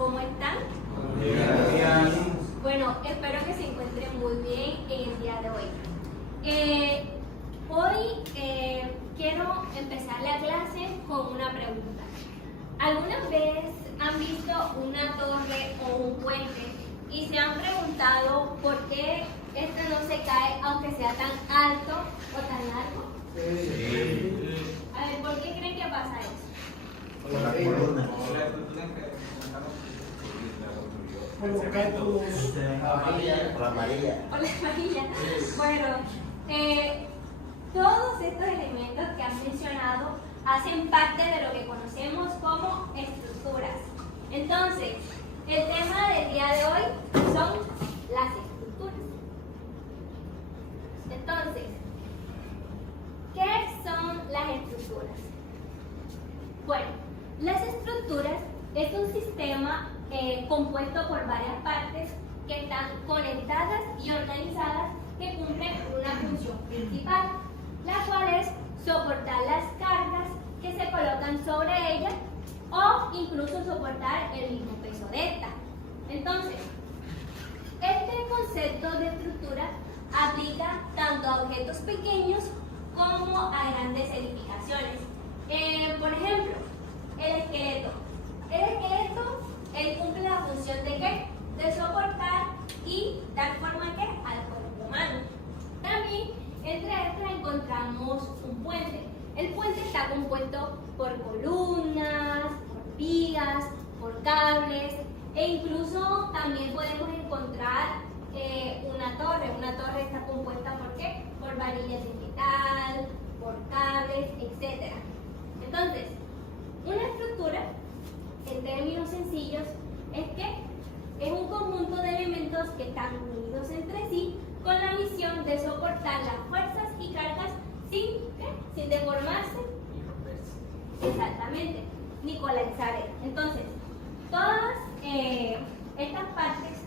¿Cómo están? Bueno, espero que se encuentren muy bien en el día de hoy. Hoy quiero empezar la clase con una pregunta. ¿Alguna vez han visto una torre o un puente y se han preguntado por qué este no se cae aunque sea tan alto o tan largo? Sí. A ver, ¿por qué creen que pasa eso? Por la columna. Por los cálculos. Por la amarilla. Por la varilla. Bueno, todos estos elementos que han mencionado hacen parte de lo que conocemos como estructuras. Entonces, el tema del día de hoy son las estructuras. Entonces, ¿qué son las estructuras? Bueno, las estructuras es un sistema compuesto por varias partes que están conectadas y organizadas que cumplen una función principal, la cual es soportar las cargas que se colocan sobre ellas o incluso soportar el mismo peso de esta. Entonces, este concepto de estructura aplica tanto a objetos pequeños como a grandes edificaciones. Por ejemplo, el esqueleto. El esqueleto, él cumple la función de ¿qué? De soportar y dar forma ¿qué? Al cuerpo humano. También entre estas encontramos un puente. El puente está compuesto por columnas, por vigas, por cables e incluso también podemos encontrar una torre. Una torre está compuesta ¿por qué? Por varillas de metal, por cables, etc. Entonces, una estructura, en términos sencillos, es que es un conjunto de elementos que están unidos entre sí con la misión de soportar las fuerzas y cargas sin deformarse, exactamente, ni colapsar. Entonces, todas estas partes,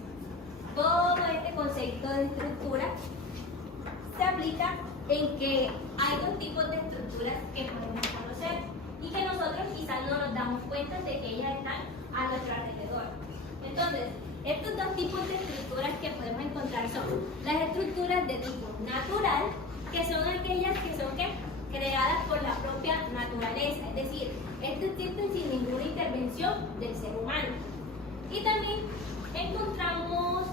todo este concepto de estructura se aplica en que hay dos tipos de estructuras que podemos conocer y que nosotros quizás no nos damos cuenta de que ellas están a nuestro alrededor. Entonces, estos dos tipos de estructuras que podemos encontrar son las estructuras de tipo natural, que son aquellas que son creadas por la propia naturaleza, es decir, estas existen sin ninguna intervención del ser humano. Y también encontramos,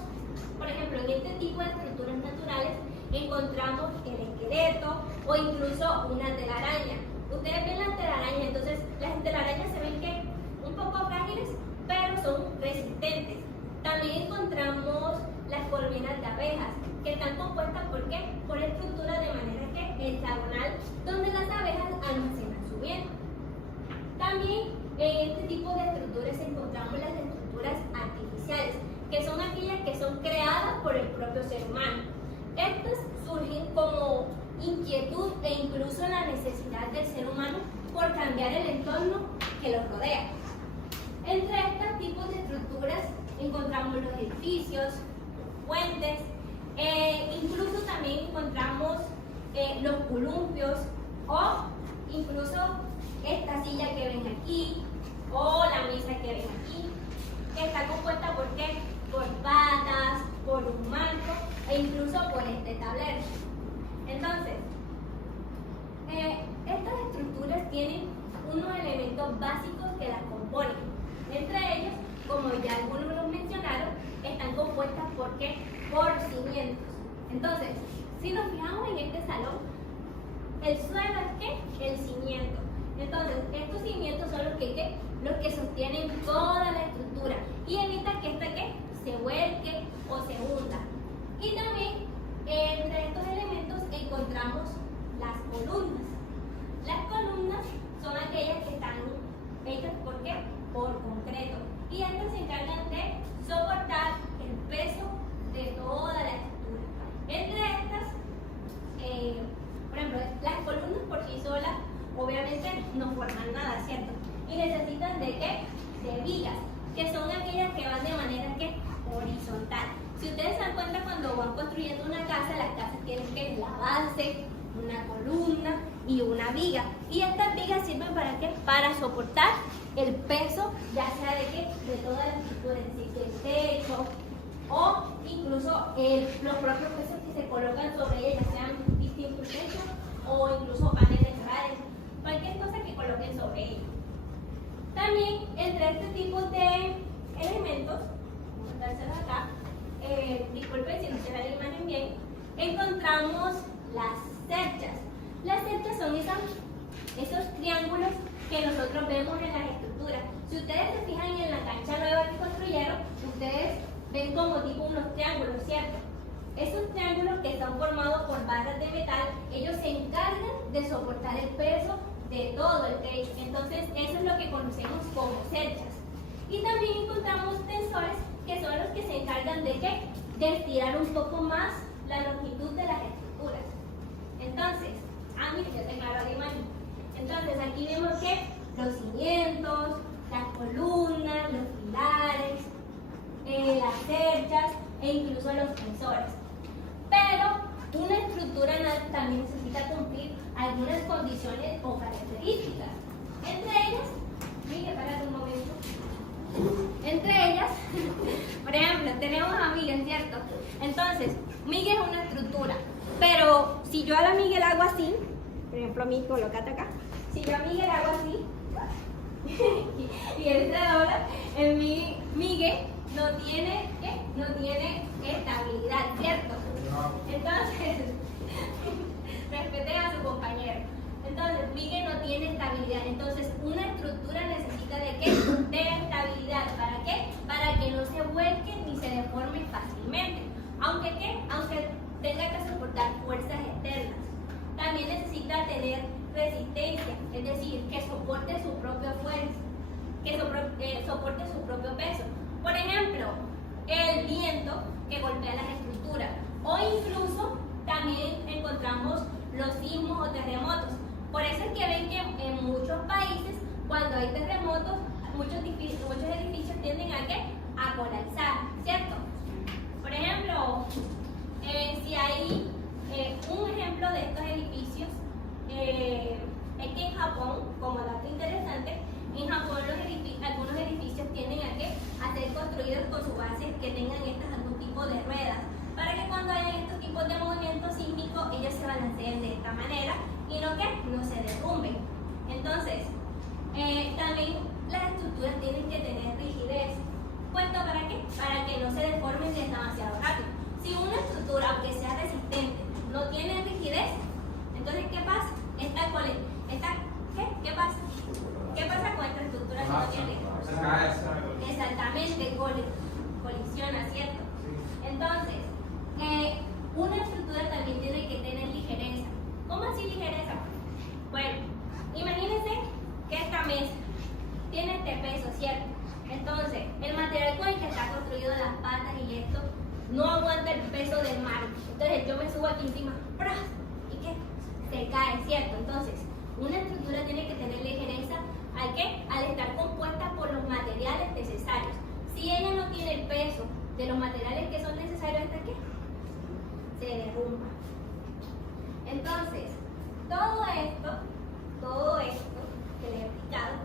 por ejemplo, en este tipo de estructuras naturales, encontramos el esqueleto o incluso una telaraña. Ustedes ven las telarañas, entonces las telarañas se ven que un poco frágiles, pero son resistentes. También encontramos las colmenas de abejas, que están compuestas ¿por qué? Por estructuras de manera que hexagonal, donde las abejas almacenan su miel. También en este tipo de estructuras encontramos las estructuras artificiales, que son aquellas que son creadas por el propio ser humano. Estas surgen como inquietud e incluso la necesidad del ser humano por cambiar el entorno que los rodea. Entre estos tipos de estructuras encontramos los edificios, los puentes, incluso también encontramos los columpios o incluso esta silla que ven aquí o la mesa que ven aquí, que está compuesta ¿por qué? Por patas, por un marco e incluso por este tablero. Entonces, estas estructuras tienen unos elementos básicos que las componen. Entre ellos, como ya algunos los mencionaron, están compuestas ¿por qué? Por cimientos. Entonces, si nos fijamos en este salón, el suelo es ¿qué? El cimiento. Entonces, estos cimientos son los que sostienen toda la estructura y evitan que esta se vuelque o se hunda. Y también entre estos elementos encontramos las columnas. Las columnas son aquellas que están hechas ¿por qué? Por concreto. Y estas se encargan de soportar el peso de toda la estructura. Entre estas, por ejemplo, las columnas por sí solas obviamente no forman nada, ¿cierto? Y necesitan ¿de qué? De vigas, que son aquellas que van de manera horizontal. Si ustedes se dan cuenta, cuando van construyendo una casa, las casas tienen la base, una columna y una viga. Y estas vigas sirven ¿para qué? Para soportar el peso, ya sea de qué, de toda la estructura, es decir, del techo o incluso los propios pesos que se colocan sobre ella, ya sean distintos techos o incluso paneles solares, cualquier cosa que coloquen sobre ella. También entre este tipo de elementos, vamos a dárselos acá, disculpen si no se ve la imagen bien, encontramos las cerchas. Las cerchas son esos triángulos que nosotros vemos en las estructuras. Si ustedes se fijan en la cancha nueva que construyeron, ustedes ven como tipo unos triángulos, ¿cierto? Esos triángulos que están formados por barras de metal, ellos se encargan de soportar el peso de todo el techo. Entonces, eso es lo que conocemos como cerchas. Y también encontramos tensores, que son los que se encargan de ¿qué? De estirar un poco más la longitud de las estructuras. Entonces, miren, yo te aclaro la imagen. Entonces, aquí vemos que los cimientos, las columnas, los pilares, las cerchas e incluso los tensores. Pero una estructura también necesita cumplir algunas condiciones o características. Entre ellas, Miguel, espérate un momento. Entre ellas, por ejemplo, tenemos a Miguel, ¿cierto? Entonces, Miguel es una estructura, pero si yo a la Miguel hago así, por ejemplo, Miguel, colócate acá. Si yo a Miguel hago así, y él se dobla, en Miguel no tiene, ¿qué? No tiene estabilidad, ¿cierto? Entonces, respeten a su compañero. Entonces, Miguel no tiene estabilidad. Entonces, una estructura necesita ¿de qué? De estabilidad. ¿Para qué? Para que no se vuelque ni se deforme fácilmente. Aunque tenga que soportar fuerzas externas. También necesita tener resistencia, es decir, que soporte su propia fuerza, que soporte su propio peso. Por ejemplo, el viento que golpea las estructuras. O incluso también encontramos los sismos o terremotos. Por eso es que ven que en muchos países, cuando hay terremotos, muchos edificios tienden ¿a qué? A colapsar, ¿cierto? Por ejemplo, si hay un ejemplo de estos edificios, es que en Japón, como dato interesante, en Japón algunos edificios tienden ¿a qué? A ser construidos con su base que tengan algún tipo de ruedas, para que cuando haya estos tipos de movimientos sísmicos ellos se balanceen de esta manera y no se derrumben. Entonces, también las estructuras tienen que tener rigidez. ¿Puesto para qué? Para que no se deformen demasiado rápido. Si una estructura, aunque sea resistente, no tiene rigidez, entonces ¿qué pasa? ¿Qué pasa? ¿Qué pasa con esta estructura si no tiene rigidez? Exactamente, colisiona, ¿cierto? Entonces, una estructura también tiene que tener ligereza. ¿Cómo así ligereza? Bueno, imagínense que esta mesa tiene este peso, ¿cierto? Entonces, el material con el que está construido las patas y esto no aguanta el peso del mar. Entonces, yo me subo aquí encima, ¡pras! ¿Y qué? Se cae, ¿cierto? Entonces, una estructura tiene que tener ligereza al estar compuesta por los materiales necesarios. Si ella no tiene el peso de los materiales que son necesarios, ¿hasta qué? Se derrumba. Entonces, todo esto que les he explicado,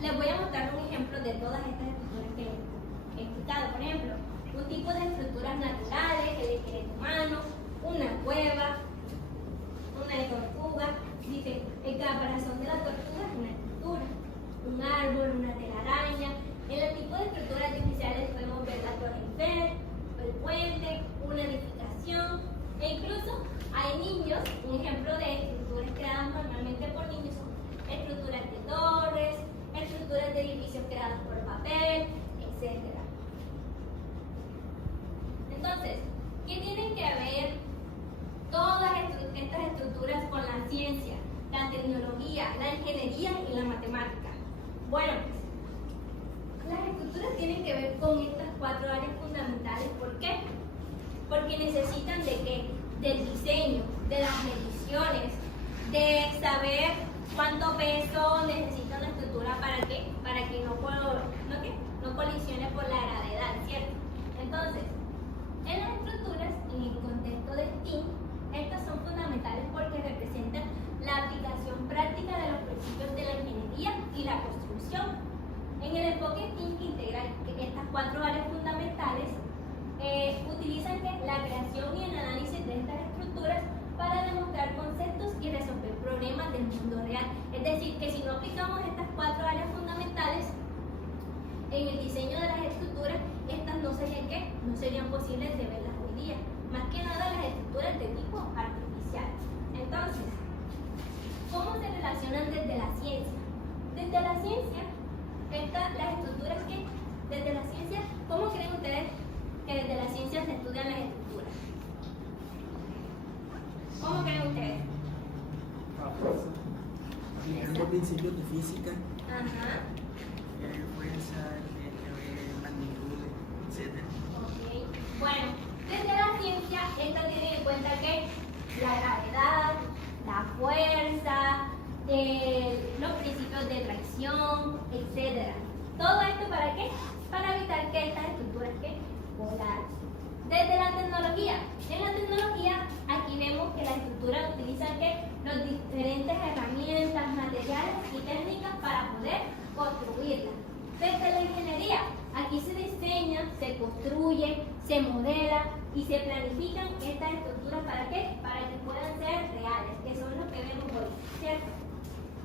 les voy a mostrar un ejemplo de todas estas estructuras que he explicado. Por ejemplo, un tipo de estructuras naturales, el esqueleto humano, una cueva, una tortuga. Dice, el caparazón de la tortuga es una estructura, un árbol, una telaraña. En el tipo de estructuras artificiales podemos ver la Torre Eiffel, el puente, una edificación, e incluso hay niños, un ejemplo de estructuras creadas normalmente por niños son estructuras de torres, estructuras de edificios creados por papel, etc. Entonces, ¿qué tienen que ver todas estas estructuras con la ciencia, la tecnología, la ingeniería y la matemática? Bueno, las estructuras tienen que ver con estas 4 áreas fundamentales. ¿Por qué? Porque necesitan ¿de qué? Del diseño, de las mediciones, de saber cuánto peso necesita una estructura para que no colisione por la gravedad, ¿cierto? Entonces, en las estructuras, en el contexto de STEAM, Estas son fundamentales porque representan la aplicación práctica de los principios de la ingeniería y la construcción. En el enfoque Think Integral, estas 4 áreas fundamentales utilizan la creación y el análisis de estas estructuras para demostrar conceptos y resolver problemas del mundo real. Es decir, que si no aplicamos estas 4 áreas fundamentales en el diseño de las estructuras, estas no serían posibles de verlas hoy día. Más que nada las estructuras de tipo artificial. Entonces, ¿cómo se relacionan desde la ciencia? Desde la ciencia, las estructuras que, desde la ciencia, ¿cómo creen ustedes que desde la ciencia se estudian las estructuras? ¿Cómo creen ustedes? Aplicando principios de física, Ajá. fuerza, magnitudes, etc. Ok. Bueno, desde la ciencia, esta tiene en cuenta que la gravedad, la fuerza, los principios de tracción, etc. ¿Todo esto para qué? Para evitar que estas estructuras volaran. Desde la tecnología. En la tecnología, aquí vemos que la estructura utiliza las diferentes herramientas, materiales y técnicas para poder construirla. Desde la ingeniería, aquí se diseña, se construye, se modela y se planifican estas estructuras ¿para qué? Para que puedan ser reales, que son los que vemos hoy, ¿cierto?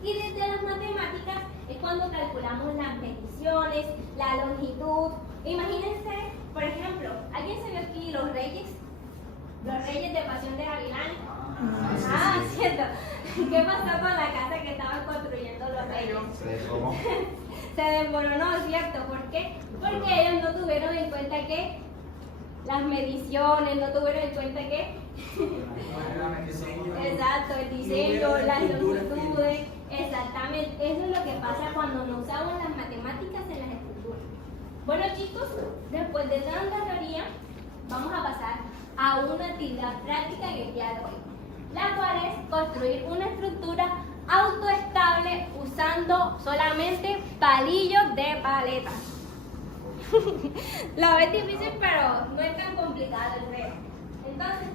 Y desde las matemáticas es cuando calculamos las mediciones, la longitud. Imagínense, por ejemplo, ¿alguien se vio aquí los reyes? Los reyes de Pasión de Gavilán. Ah, cierto. ¿Qué pasó con la casa que estaban construyendo los reyes? ¿Cómo? Se desmoronó, ¿cierto? ¿Por qué? Porque ellos no tuvieron en cuenta que las mediciones, no tuvieron en cuenta que exacto, el diseño, las longitudes, exactamente. Eso es lo que pasa cuando no usamos las matemáticas en las estructuras. Bueno, chicos, después de tanta teoría, vamos a pasar a una actividad práctica en el día de hoy, la cual es construir una estructura autoestable usando solamente palillos de paleta. Lo ves difícil, pero no es tan complicado el reto. Entonces,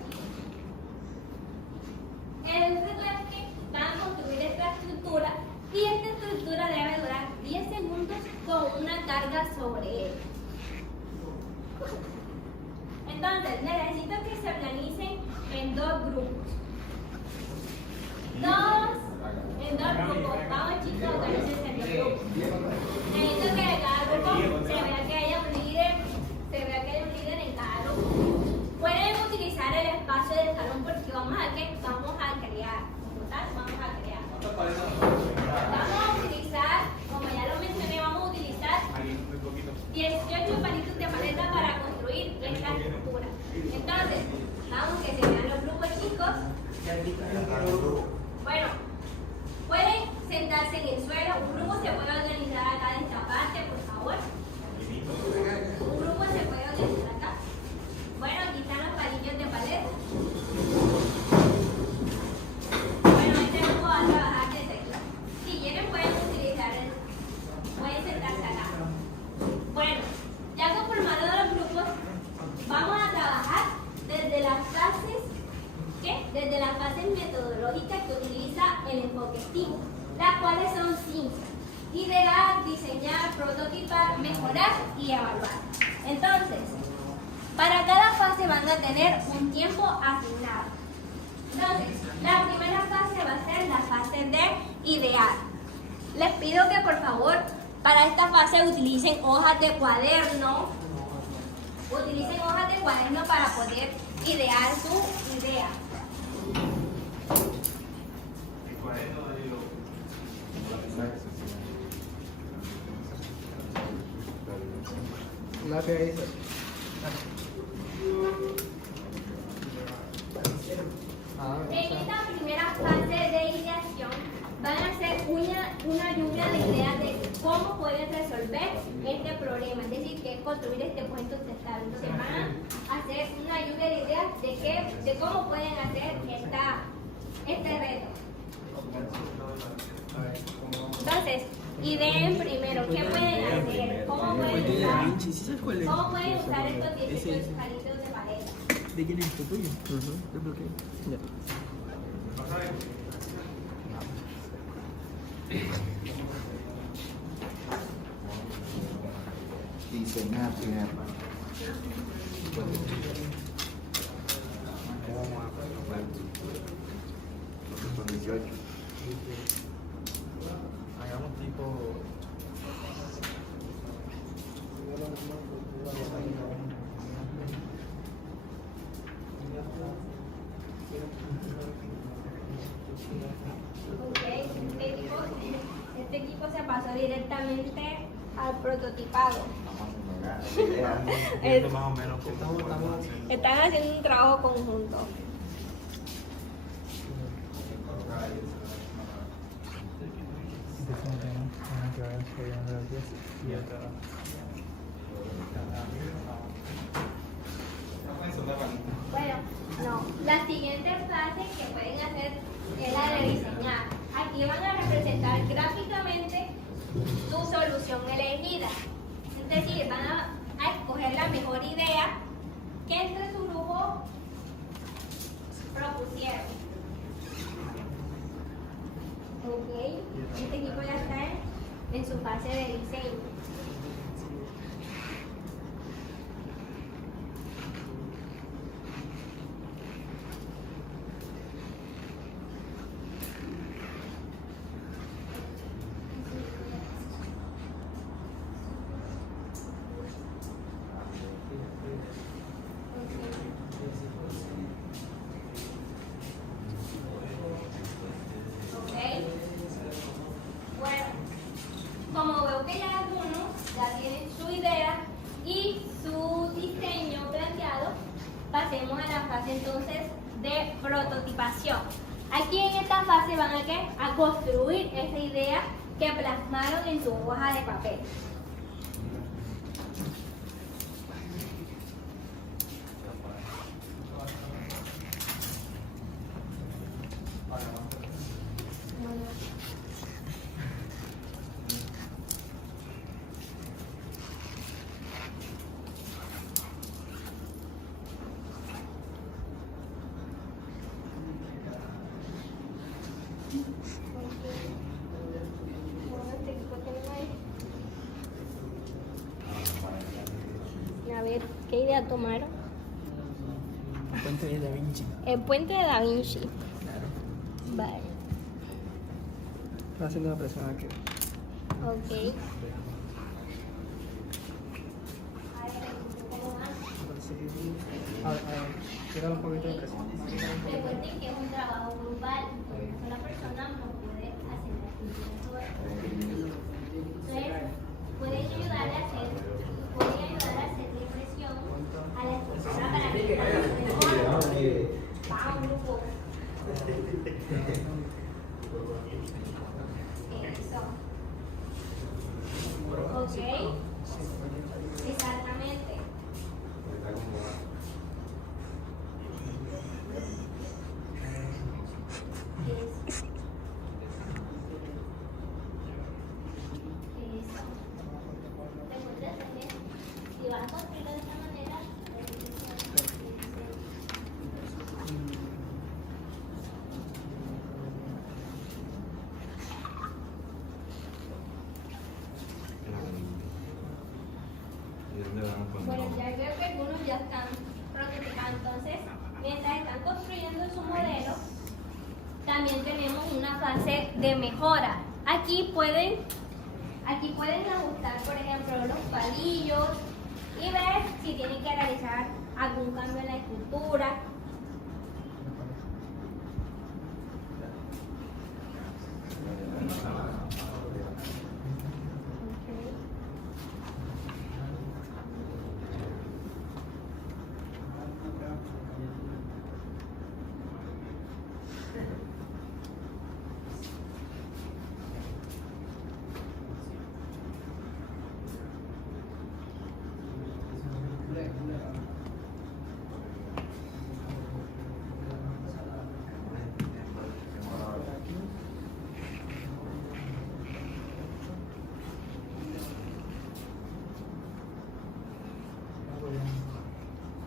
el reto es que van a construir esta estructura y esta estructura debe durar 10 segundos con una carga sobre él. Entonces, necesito que se organicen en 2 grupos. En dos grupos. Vamos, chicos, organícense en 2 grupos. Necesito que en cada grupo se vea que haya un líder en cada grupo. Pueden utilizar el espacio del salón porque vamos a crear. Como tal, vamos a crear. Vamos a utilizar, como ya lo mencioné, vamos a utilizar 18 palitos de paleta para construir esta estructura. Entonces, vamos que se vean los grupos, chicos. Bueno, pueden sentarse en el suelo. Un grupo se puede organizar acá de esta parte, por favor. Un grupo se puede organizar acá. Bueno, aquí están los palillos de paleta. Bueno, este grupo va a trabajar desde aquí. Si quieren pueden sentarse acá. Bueno, ya conformados los grupos, vamos a trabajar desde las fases, desde las fases metodológicas que utiliza el enfoque STEAM, las cuales son 5: idear, diseñar, prototipar, mejorar y evaluar. Entonces, para cada fase van a tener un tiempo asignado. Entonces, la primera fase va a ser la fase de idear. Les pido que por favor para esta fase utilicen hojas de cuaderno. Utilicen hojas de cuaderno para poder idear su idea. La que dice. En esta primera fase de ideación van a hacer una lluvia de ideas de cómo pueden resolver este problema, es decir, que es construir este puente sustentable. Entonces van a hacer una lluvia de ideas de cómo pueden hacer este reto. Entonces, ideen primero qué pueden hacer, cómo pueden usar estos 18 palitos de paleta. ¿De quién es esto? ¿Tuyo? Te bloqueo. Ya. Diseñar, primer. Son 18. Hagamos tipo. Ok, este equipo se pasó directamente al prototipado. Vamos a mirar la idea. Viendo más o menos cómo podemos hacer. Están haciendo un trabajo conjunto. Bueno, no. La siguiente fase que pueden hacer es la de diseñar. Aquí van a representar gráficamente tu solución elegida. Es decir, van a escoger la mejor idea que entre su grupo propusieron. Ok, este equipo ya está en su fase de diseño. Ok. Bueno, como veo que ya algunos ya tienen su idea y su diseño planteado, pasemos a la fase entonces de prototipación. Aquí en esta fase van a, ¿qué? A construir esa idea que plasmaron en su hoja de papel. A ver, ¿qué idea tomaron? El puente de Da Vinci. El puente de Da Vinci. Claro. Vale, Está haciendo la presión aquí. ok. A ver, ¿cómo van? A ver, tira un poquito de presión. Recuerden que es un trabajo grupal, una sola persona no puede hacer la pintura sola. Entonces, pueden ayudar a hacer la impresión a la escultura para que va a un grupo. Eso. Ok. Exactamente. Eso. Recuerda también, si vas a construirlo de esta manera, bueno, ya veo que algunos ya están prototipando. Entonces, mientras están construyendo su modelo, también tenemos una fase de mejora. Aquí pueden ajustar, por ejemplo, los palillos y ver si tienen que realizar algún cambio en la estructura.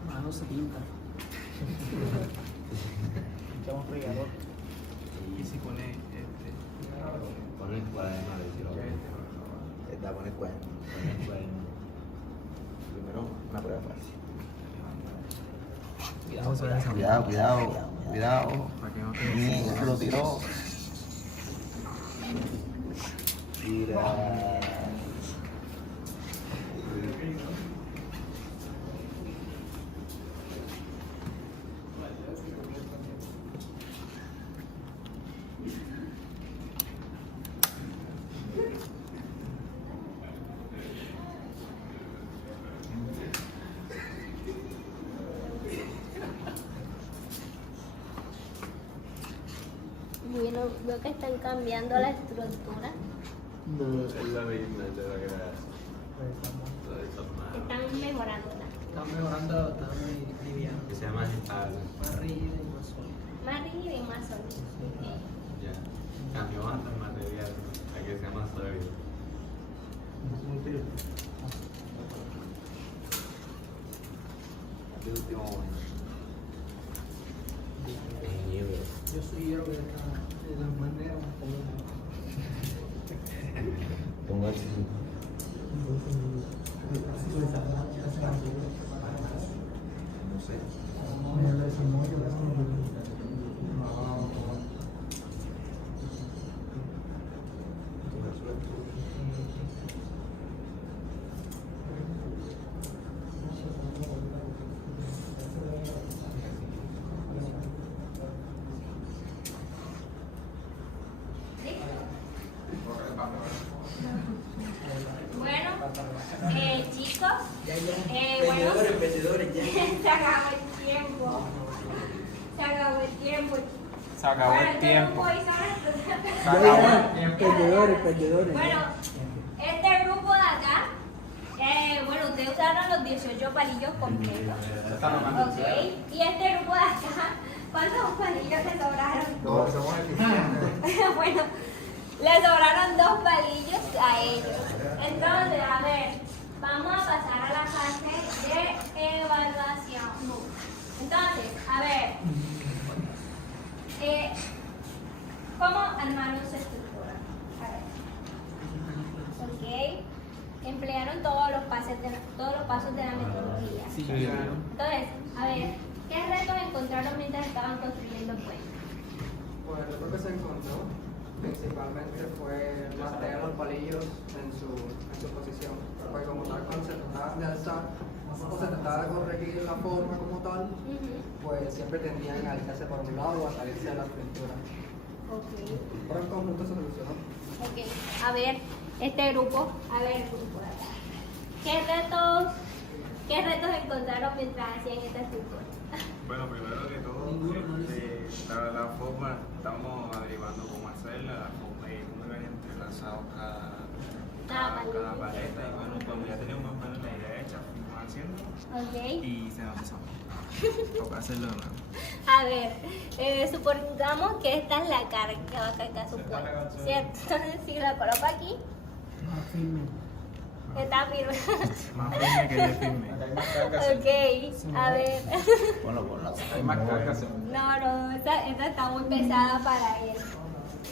Mano se pinta. Echamos fregador. Y si pone Pon el cuaderno, le decir Da poner cuenta. Primero, una prueba fácil. Vamos a ver esa. Cuidado. para que no te Se lo tiró. Tira. Bueno, veo que están cambiando la estructura. Es la misma, de la que Están mejorándola. Están mejorando, están liviano. que sea más estable. Más rígido y más sólido. Más rígida y más sólida. Ya. Cambió hasta el material, a que sea más sólido. El último momento. Yo sugiero que de las maneras Pongo así. No sé. Bueno, chicos, bueno, se acabó el tiempo. Se acabó el tiempo. Se acabó Bueno, el este tiempo. grupo hizo una- Se acabó el tiempo. Perdedores. Bueno, este grupo de acá, bueno, ustedes usaron los 18 palillos completos. Ok, y este grupo de acá, ¿cuántos palillos le sobraron? Dos. Bueno, le sobraron 2 palillos a ellos. Entonces, a ver, vamos a pasar a la fase de evaluación. Entonces, a ver, ¿cómo armaron su estructura? A ver. Ok, emplearon todos los pasos de la metodología. Sí, Sí. claro. Entonces, a ver, ¿qué retos encontraron mientras estaban construyendo el puente? Pues el reto que se encontró principalmente fue mantener los palillos en su posición. Pues como tal, cuando se trataba de alzar o se trataba de corregir la forma como tal, pues siempre tendían a alisarse por un lado o a salirse de la estructura. Ok. Pero en conjunto se solucionó. Ok, a ver, este grupo, a ver el grupo de acá. ¿Qué retos encontraron mientras hacían esta estructura? Bueno, primero que todo, la forma, estamos averiguando cómo hacerla, la forma y cómo iban entrelazados cada paleta. Y bueno, cuando ya teníamos más o menos la idea hecha, fuimos haciendo Ok. y se nos pasó. Toca hacerlo de nuevo. A ver, supongamos que esta es la carga que va a cargar su puente, ¿cierto? Entonces, si la coloco aquí, está firme. Más firme que de firme. Ok, a ver. Ponlo. Hay más cargas. No, esta está muy pesada para él.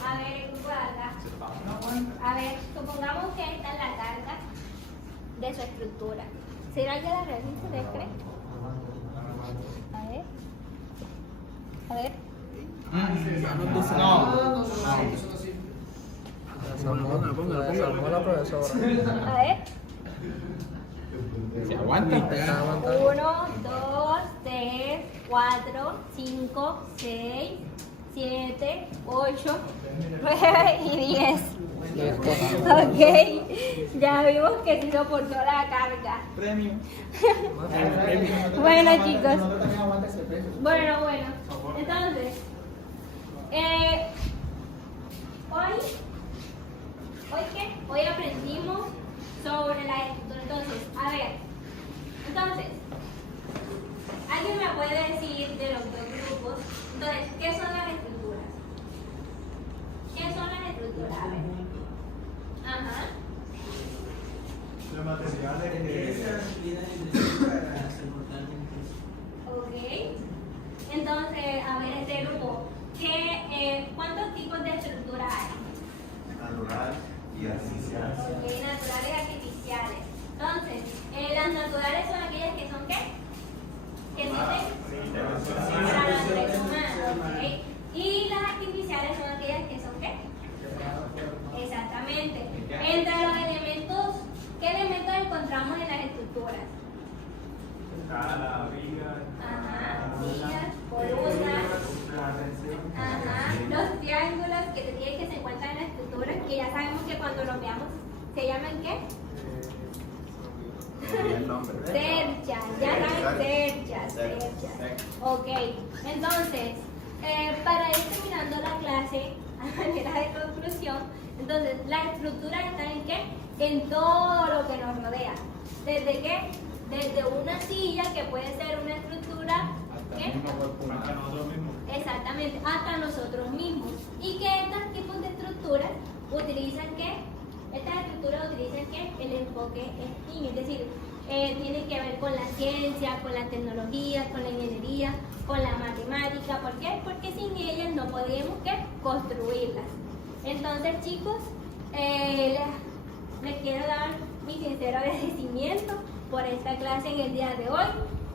A ver, el grupo de acá. A ver, supongamos que esta es la carga de su estructura. ¿Será que la realice, les cree? A ver. Salvó la profesora. A ver. ¿Se aguanta? 1, 2, 3, 4, 5, 6, 7, 8, 9 y 10. Ok, ya vimos que sí soportó la carga. Premio. Bueno, chicos. Bueno. Entonces, ¿hoy qué? Hoy aprendimos sobre la estructura. Entonces, a ver. ¿Alguien me puede decir de los dos grupos? Entonces, ¿qué son las estructuras? ¿Qué son las estructuras? A ver. Ajá. Los materiales que... Ok. Entonces, a ver, este grupo, ¿cuántos tipos de estructura hay? Natural y artificial. Ok, naturales y artificiales. Entonces, las naturales son aquellas que son ¿qué? Que sirven para los seres humanos, ¿ok? Y las artificiales son aquellas que son ¿qué? Exactamente. Entre los elementos, ¿qué elementos encontramos en las estructuras? Cada viga. Ajá, vigas, columnas. Ajá, los triángulos que se encuentran en la estructura, que ya sabemos que cuando los veamos, ¿se llaman qué? El nombre. Cerchas, ya saben, cerchas. Ok, entonces, para ir terminando la clase, a manera de conclusión, entonces, las estructuras están en qué? En todo lo que nos rodea. ¿Desde qué? Desde una silla, que puede ser una estructura, ¿qué? Hasta nosotros mismos. Exactamente, hasta nosotros mismos. Y que estos tipos de estructuras utilizan ¿qué? Estas estructuras utilizan ¿qué? El enfoque STEAM, es decir, tienen que ver con la ciencia, con la tecnología, con la ingeniería, con la matemática. ¿Por qué? Porque sin ellas no podemos ¿qué? Construirlas. Entonces, chicos, les quiero dar mi sincero agradecimiento por esta clase en el día de hoy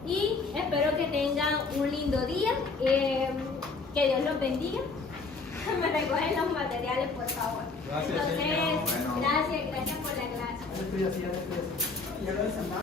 y espero que tengan un lindo día, que Dios los bendiga. Me recogen los materiales, por favor. Gracias, Entonces, Bueno. gracias por la clase. Estoy haciendo esto.